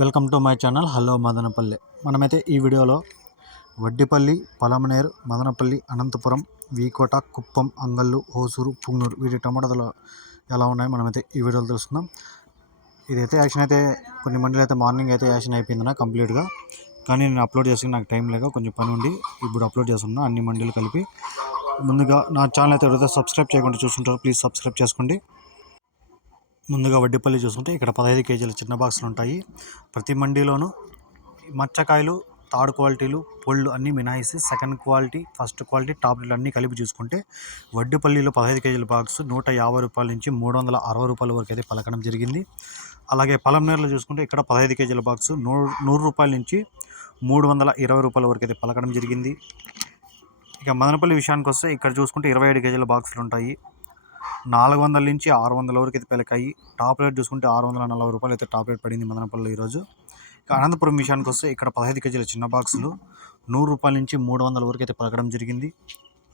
Welcome to my channel. Hello Madanapalle. మనమైతే ఈ వీడియోలో వడ్డిపల్లి పలమనేరు మదనపల్లి అనంతపురం వీకోట కుప్పం అంగల్లు హోసూరు పుంగనూరు వీటి టమాటాలు ఎలా ఉన్నాయో మనమైతే ఈ వీడియోలో తెలుసుకుందాం. ఇదైతే యాక్షన్ అయితే కొన్ని మండలు అయితే మార్నింగ్ అయితే యాక్షన్ అయిపోయిందన్న కంప్లీట్గా. కానీ నేను అప్లోడ్ చేసి నాకు టైం లేక కొంచెం పని ఉండి ఇప్పుడు అప్లోడ్ చేస్తున్నా అన్ని మండీలు కలిపి. ముందుగా నా ఛానల్ అయితే ఎవరైతే సబ్స్క్రైబ్ చేయకుండా చూస్తుంటారో ప్లీజ్ సబ్స్క్రైబ్ చేసుకోండి. ముందుగా వడ్డీపల్లి చూసుకుంటే ఇక్కడ పదహైదు కేజీల చిన్న బాక్సులు ఉంటాయి. ప్రతి మండీలోనూ మచ్చకాయలు థర్డ్ క్వాలిటీలు పొళ్ళు అన్నీ మినాయిసి సెకండ్ క్వాలిటీ ఫస్ట్ క్వాలిటీ టాబ్లెట్లు అన్నీ కలిపి చూసుకుంటే వడ్డిపల్లిలో పదహైదు కేజీల బాక్స్ నూట యాభై రూపాయల నుంచి మూడు వందల అరవై రూపాయల వరకు అయితే పలకడం జరిగింది. అలాగే పలంనేరులో చూసుకుంటే ఇక్కడ పదహైదు కేజీల బాక్స్ నూరు నూరు రూపాయల నుంచి మూడు వందల ఇరవై రూపాయల వరకు అయితే పలకడం జరిగింది. ఇక మదనపల్లి విషయానికి వస్తే ఇక్కడ చూసుకుంటే ఇరవై ఏడు కేజీల బాక్సులు ఉంటాయి. నాలుగు వందల నుంచి ఆరు వందల వరకు అయితే పిలకాయి టాప్ రేట్ చూసుకుంటే ఆరు వందల నలభై రూపాయలు అయితే టాప్ రేట్ పడింది మదనపల్లిలో ఈరోజు. ఇక అనంతపురం విషయానికి వస్తే ఇక్కడ పదహైదు కేజీల చిన్న బాక్సులు నూరు రూపాయల నుంచి మూడు వందల వరకు అయితే పలకడం జరిగింది.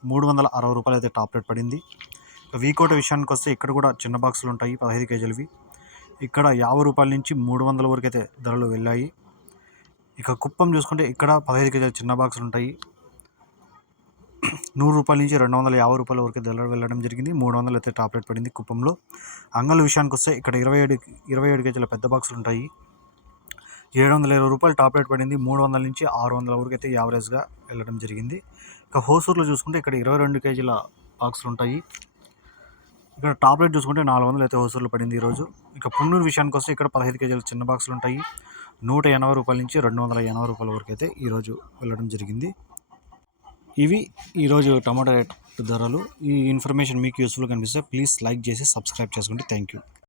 మూడు వందల అరవై రూపాయలు అయితే టాప్ రేట్ పడింది. ఇక వీకోట విషయానికి వస్తే ఇక్కడ కూడా చిన్న బాక్సులు ఉంటాయి పదహైదు కేజీలవి. ఇక్కడ యాభై రూపాయల నుంచి మూడు వందల వరకు అయితే ధరలు వెళ్ళాయి. ఇక కుప్పం చూసుకుంటే ఇక్కడ పదహైదు కేజీల చిన్న బాక్సులు ఉంటాయి. నూరు రూపాయల నుంచి రెండు వందల యాభై రూపాయల వరకు ధరలు వెళ్ళడం జరిగింది. మూడు వందలు అయితే టాప్ రేట్ పడింది కుప్పంలో. అంగల్ విషయానికి వస్తే ఇక్కడ ఇరవై ఏడు ఇరవై ఏడు కేజీల పెద్ద బాక్సులు ఉంటాయి. ఏడు వందల ఇరవై రూపాయలు టాప్ రేట్ పడింది. మూడు వందల నుంచి ఆరు వందల వరకు అయితే యావరేజ్గా వెళ్ళడం జరిగింది. ఇక హోసూర్లో చూసుకుంటే ఇక్కడ ఇరవై రెండు కేజీల బాక్సులు ఉంటాయి. ఇక్కడ టాప్ రేట్ చూసుకుంటే నాలుగు వందలు అయితే హోసూరులో పడింది ఈరోజు. ఇక పున్నూరు విషయానికి వస్తే ఇక్కడ పదహైదు కేజీల చిన్న బాక్సులు ఉంటాయి. నూట ఎనభై రూపాయల నుంచి రెండు వందల ఎనభై రూపాయల వరకు అయితే ఈరోజు వెళ్ళడం జరిగింది. ఇవి ఈరోజు టమాటా రేట్ ధరలు. ఈ ఇన్ఫర్మేషన్ మీకు యూస్ఫుల్ కనిపిస్తే ప్లీజ్ లైక్ చేసి సబ్స్క్రైబ్ చేసుకోండి థ్యాంక్ యూ.